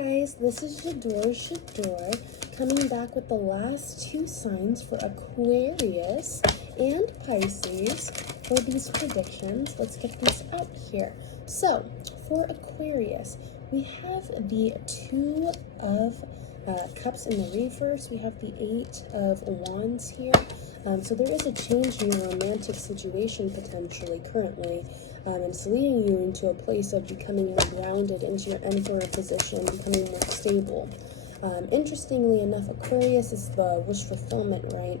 guys, this is Shador coming back with the last two signs for Aquarius and Pisces for these predictions. Let's get these out here. So, for Aquarius, we have the Two of Cups in the reverse. We have the Eight of Wands here. So there is a change in your romantic situation potentially currently. And it's leading you into a place of becoming more grounded into your Emperor position, becoming more stable. Interestingly enough, Aquarius is the wish fulfillment, right?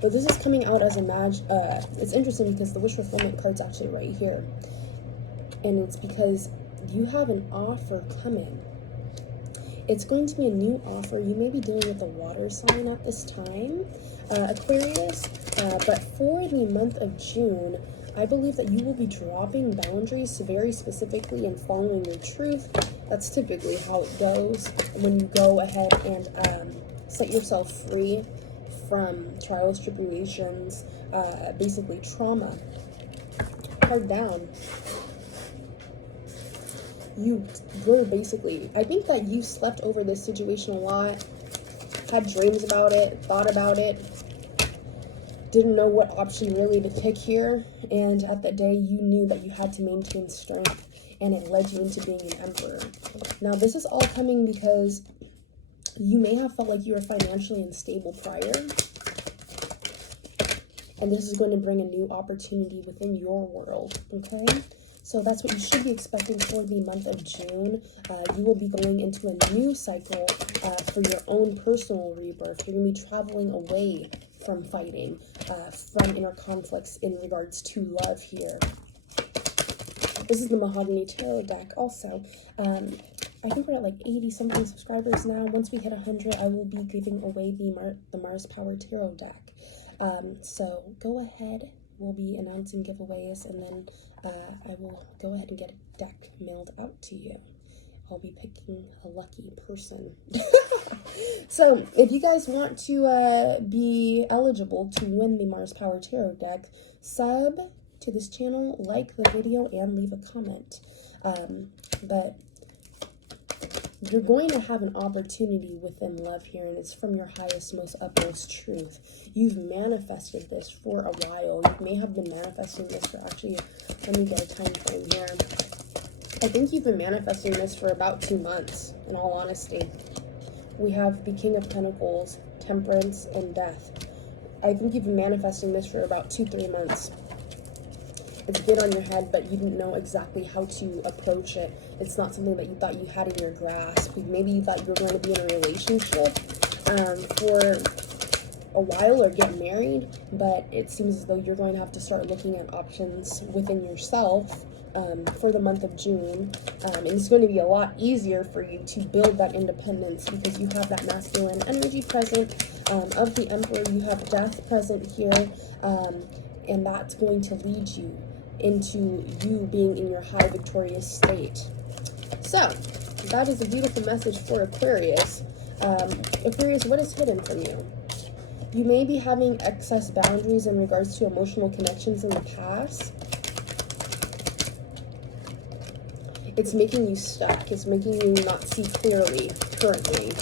But this is coming out as a it's interesting because the wish fulfillment card's actually right here. And it's because you have an offer coming. It's going to be a new offer. You may be dealing with a water sign at this time, Aquarius, but for the month of June, I believe that you will be dropping boundaries very specifically and following your truth. That's typically how it goes when you go ahead and set yourself free from trials, tribulations, basically trauma. Card down. You were basically, I think that you slept over this situation a lot, had dreams about it, thought about it, didn't know what option really to pick here, and at that day you knew that you had to maintain strength, and it led you into being an emperor. Now this is all coming because you may have felt like you were financially unstable prior, and this is going to bring a new opportunity within your world, okay? So that's what you should be expecting for the month of June. You will be going into a new cycle for your own personal rebirth. You're going to be traveling away from fighting, from inner conflicts in regards to love here. This is the Mahogany Tarot deck also. I think we're at like 80-something subscribers now. Once we hit 100, I will be giving away the Mars Power Tarot deck. So go ahead. We'll be announcing giveaways, and then I will go ahead and get a deck mailed out to you. I'll be picking a lucky person. So if you guys want to be eligible to win the Mars Power Tarot deck, sub to this channel, like the video, and leave a comment. But you're going to have an opportunity within love here, and it's from your highest, most utmost truth. You've manifested this for a while. You may have been manifesting this for actually, let me get a time frame here. I think you've been manifesting this for about 2 months, in all honesty. We have the King of Pentacles, Temperance, and Death. I think you've been manifesting this for about 2-3 months. It's been on your head, but you didn't know exactly how to approach it. It's not something that you thought you had in your grasp. Maybe you thought you were going to be in a relationship for a while or get married, but it seems as though you're going to have to start looking at options within yourself for the month of June. And it's going to be a lot easier for you to build that independence because you have that masculine energy present of the Emperor. You have Death present here, and that's going to lead you into you being in your high victorious state. So that is a beautiful message for Aquarius. Aquarius, what is hidden from you? You may be having excess boundaries in regards to emotional connections in the past. It's making you stuck. It's making you not see clearly currently.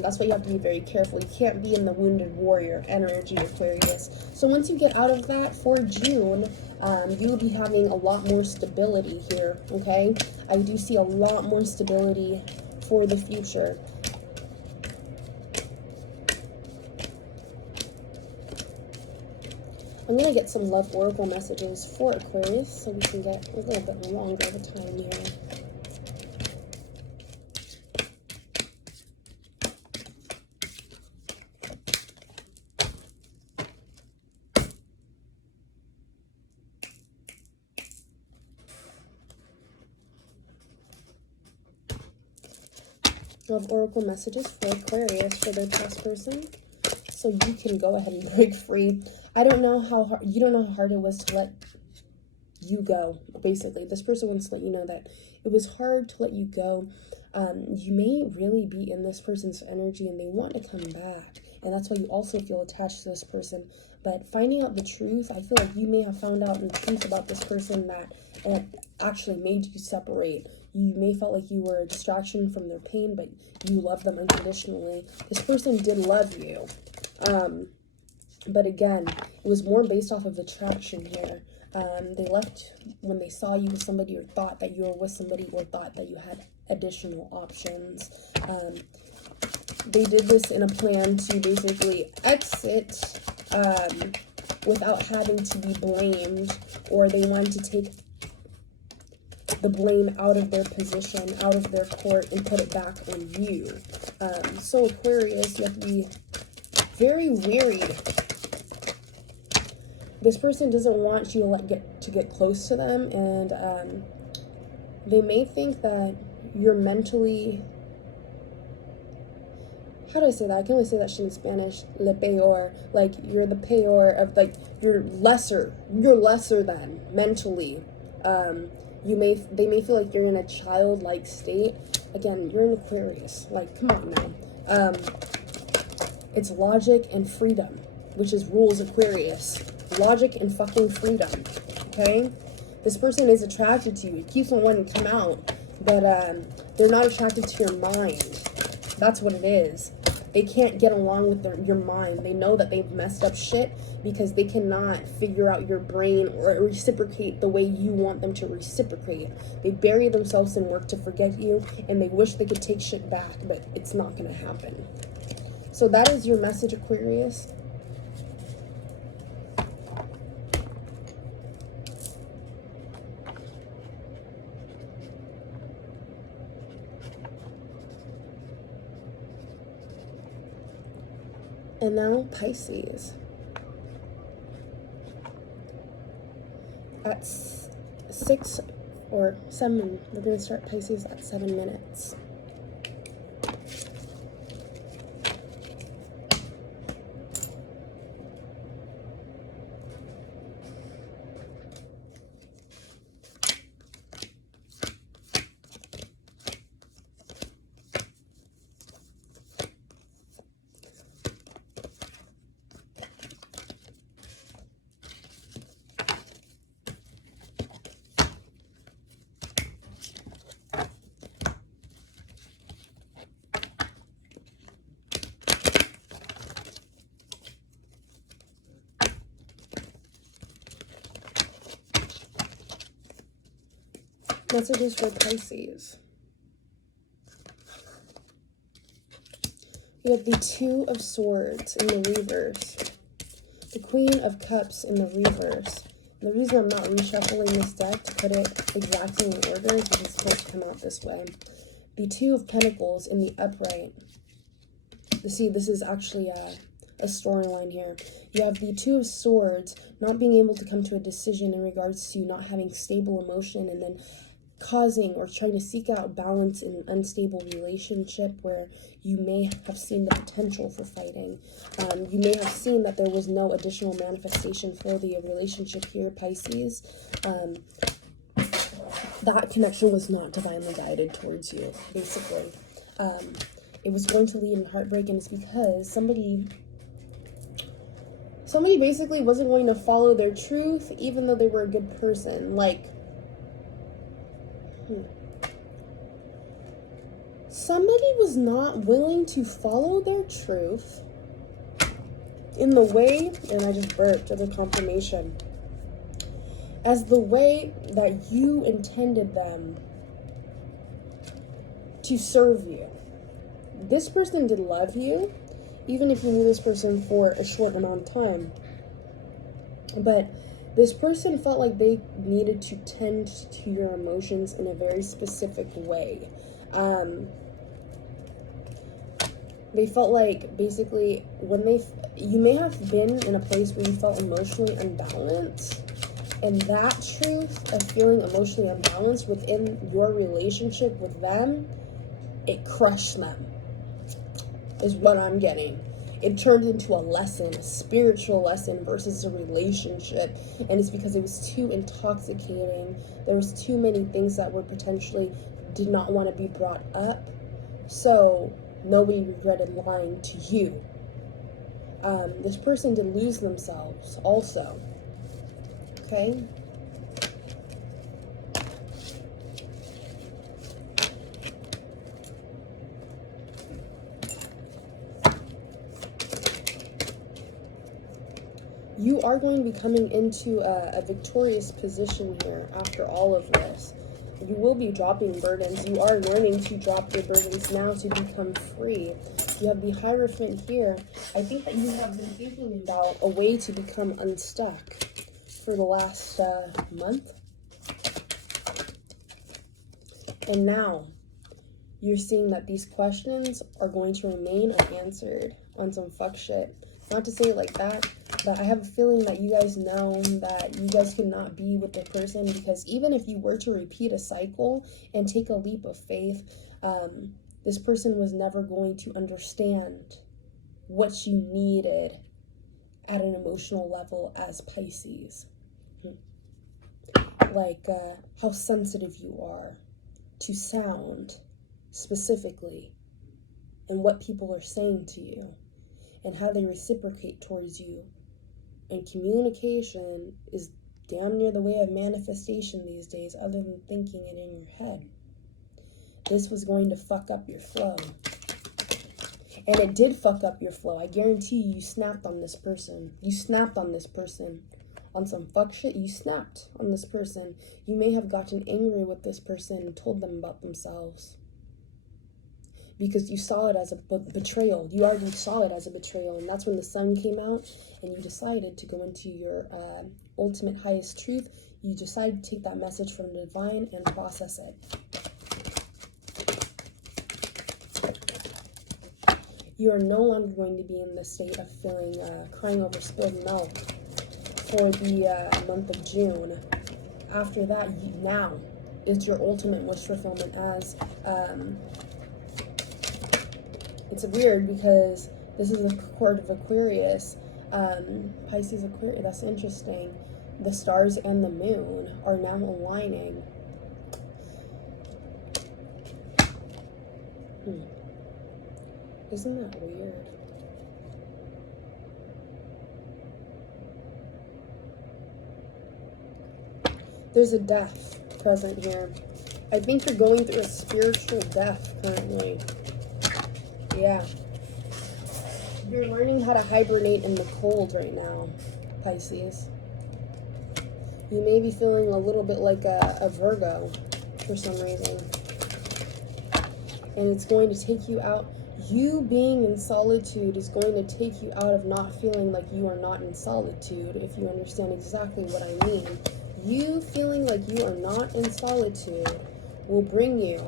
That's why you have to be very careful. You can't be in the wounded warrior energy, Aquarius. So once you get out of that for June, you will be having a lot more stability here, okay? I do see a lot more stability for the future. I'm going to get some love oracle messages for Aquarius so we can get a little bit longer of a time here. Love oracle messages for Aquarius for their past person, so you can go ahead and break free. I don't know how hard, you don't know how hard it was to let you go. Basically, this person wants to let you know that it was hard to let you go. You may really be in this person's energy and they want to come back, and that's why you also feel attached to this person. But finding out the truth, I feel like you may have found out the truth about this person that it actually made you separate. You may felt like you were a distraction from their pain, but you love them unconditionally. This person did love you. But again, it was more based off of attraction here. They left when they saw you with somebody, or thought that you were with somebody, or thought that you had additional options. They did this in a plan to basically exit without having to be blamed, or they wanted to take the blame out of their position, out of their court, and put it back on you. So Aquarius, you have to be very weary. This person doesn't want you to get close to them, and they may think that you're mentally, how do I say that? I can only say that shit in Spanish. Le peor. Like, you're the peor of, like, you're lesser than mentally. They may feel like you're in a childlike state. Again, you're an Aquarius. Like, come on now. It's logic and freedom, which is rules Aquarius. Logic and fucking freedom. Okay? This person is attracted to you. It keeps on wanting to come out, but they're not attracted to your mind. That's what it is. They can't get along with your mind. They know that they've messed up shit because they cannot figure out your brain or reciprocate the way you want them to reciprocate. They bury themselves in work to forget you, and they wish they could take shit back, but it's not going to happen. So that is your message, Aquarius. And now Pisces. At 6 or 7, we're going to start Pisces at 7 minutes. Messages for Pisces. We have the 2 of Swords in the reverse. The Queen of Cups in the reverse. And the reason I'm not reshuffling this deck to put it exactly in order is because it's supposed to come out this way. The 2 of Pentacles in the upright. You see, this is actually a storyline here. You have the 2 of Swords not being able to come to a decision in regards to not having stable emotion, and then causing or trying to seek out balance in an unstable relationship where you may have seen the potential for fighting. You may have seen that there was no additional manifestation for the relationship here, Pisces. That connection was not divinely guided towards you, basically. It was going to lead in heartbreak, and it's because somebody basically wasn't going to follow their truth, even though they were a good person. Like, somebody was not willing to follow their truth in the way, and I just burped as a confirmation, as the way that you intended them to serve you. This person did love you, even if you knew this person for a short amount of time. But this person felt like they needed to tend to your emotions in a very specific way. They felt like, basically, you may have been in a place where you felt emotionally unbalanced, and that truth of feeling emotionally unbalanced within your relationship with them, it crushed them, is what I'm getting. It turned into a lesson, a spiritual lesson versus a relationship. And it's because it was too intoxicating. There was too many things that were potentially did not want to be brought up. So nobody regretted lying to you. This person did lose themselves also. Okay? You are going to be coming into a victorious position here after all of this. You will be dropping burdens. You are learning to drop your burdens now to become free. You have the Hierophant here. I think that you have been thinking about a way to become unstuck for the last month. And now you're seeing that these questions are going to remain unanswered on some fuck shit. Not to say it like that, but I have a feeling that you guys know that you guys cannot be with the person, because even if you were to repeat a cycle and take a leap of faith, this person was never going to understand what you needed at an emotional level as Pisces. Like how sensitive you are to sound specifically, and what people are saying to you, and how they reciprocate towards you. And communication is damn near the way of manifestation these days, other than thinking it in your head. This was going to fuck up your flow. And it did fuck up your flow. I guarantee you snapped on this person. You snapped on this person. On some fuck shit, you snapped on this person. You may have gotten angry with this person and told them about themselves. Because you saw it as a betrayal. You already saw it as a betrayal. And that's when the sun came out and you decided to go into your ultimate highest truth. You decided to take that message from the divine and process it. You are no longer going to be in the state of feeling crying over spilled milk for the month of June. After that, now is your ultimate wish fulfillment, as it's weird because this is a court of Aquarius, Pisces, Aquarius. That's interesting. The stars and the moon are now aligning. Isn't that weird? There's a death present here. I think you're going through a spiritual death currently. Yeah. You're learning how to hibernate in the cold right now, Pisces. You may be feeling a little bit like a Virgo for some reason. And it's going to take you out. You being in solitude is going to take you out of not feeling like you are not in solitude, if you understand exactly what I mean. You feeling like you are not in solitude will bring you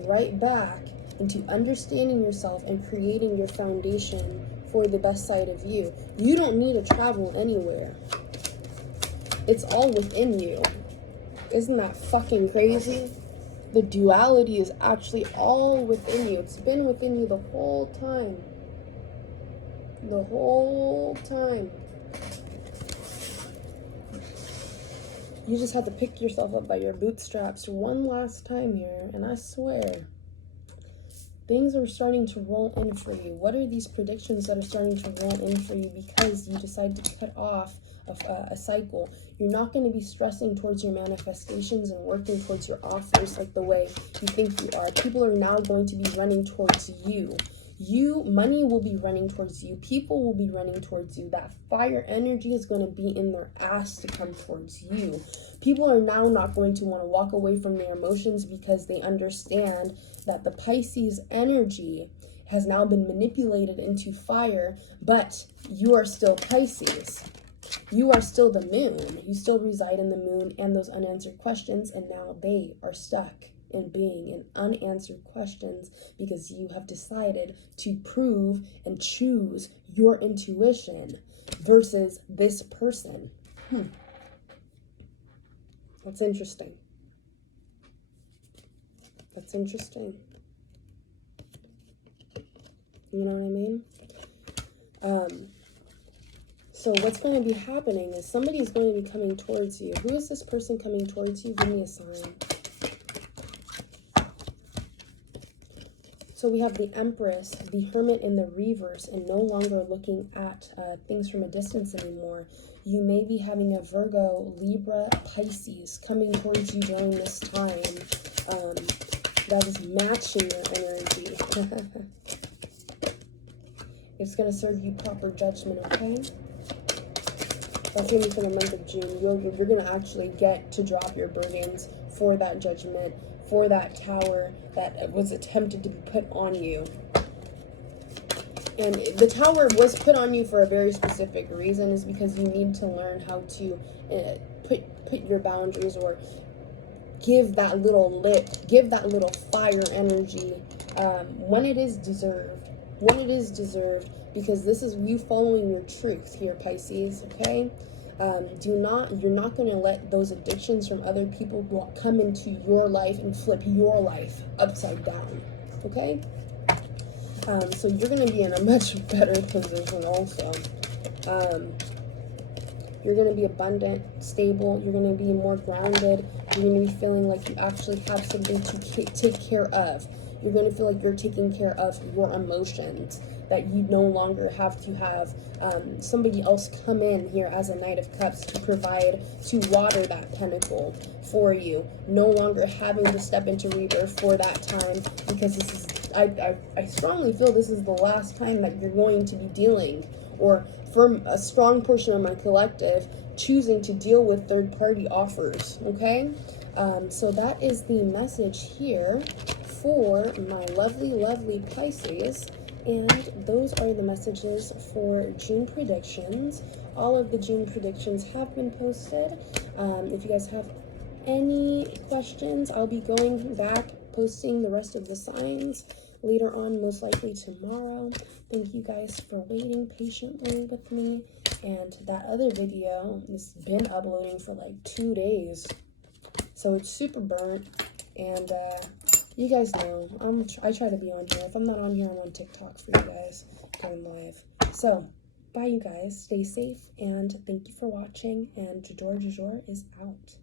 right back into understanding yourself and creating your foundation for the best side of you. You don't need to travel anywhere. It's all within you. Isn't that fucking crazy? The duality is actually all within you. It's been within you the whole time. The whole time. You just have to pick yourself up by your bootstraps one last time here, and I swear, things are starting to roll in for you. What are these predictions that are starting to roll in for you because you decide to cut off a cycle? You're not going to be stressing towards your manifestations and working towards your offers like the way you think you are. People are now going to be running towards you. Money will be running towards you. People will be running towards you. That fire energy is going to be in their ass to come towards you. People are now not going to want to walk away from their emotions because they understand that the Pisces energy has now been manipulated into fire, but you are still Pisces. You are still the moon. You still reside in the moon and those unanswered questions, and now they are stuck in being in unanswered questions because you have decided to prove and choose your intuition versus this person. That's interesting. That's interesting. You know what I mean? So what's going to be happening is somebody is going to be coming towards you. Who is this person coming towards you? Give me a sign. So we have the Empress, the Hermit in the reverse, and no longer looking at things from a distance anymore. You may be having a Virgo, Libra, Pisces coming towards you during this time. That is matching your energy. It's going to serve you proper judgment, okay? That's going to be for the month of June. You're going to actually get to drop your burdens for that judgment, for that tower that was attempted to be put on you. And the tower was put on you for a very specific reason, is because you need to learn how to put your boundaries, or give that little fire energy when it is deserved. Because this is you following your truth here, Pisces, okay? You're not going to let those addictions from other people come into your life and flip your life upside down, okay? So you're going to be in a much better position also. You're going to be abundant, stable. You're going to be more grounded. You're going to be feeling like you actually have something to take care of. You're going to feel like you're taking care of your emotions, that you no longer have to have somebody else come in here as a Knight of Cups to provide, to water that pentacle for you. No longer having to step into rebirth for that time, because this is, I strongly feel this is the last time that you're going to be dealing, or from a strong portion of my collective, choosing to deal with third-party offers, okay? So that is the message here for my lovely Pisces. And those are the messages for June predictions. All of the June predictions have been posted. If you guys have any questions, I'll be going back, posting the rest of the signs later on, most likely tomorrow. Thank you guys for waiting patiently with me. And that other video has been uploading for like 2 days, so it's super burnt. And you guys know I try to be on here. If I'm not on here, I'm on TikTok for you guys going live. So bye, you guys. Stay safe, and thank you for watching. And Jador is out.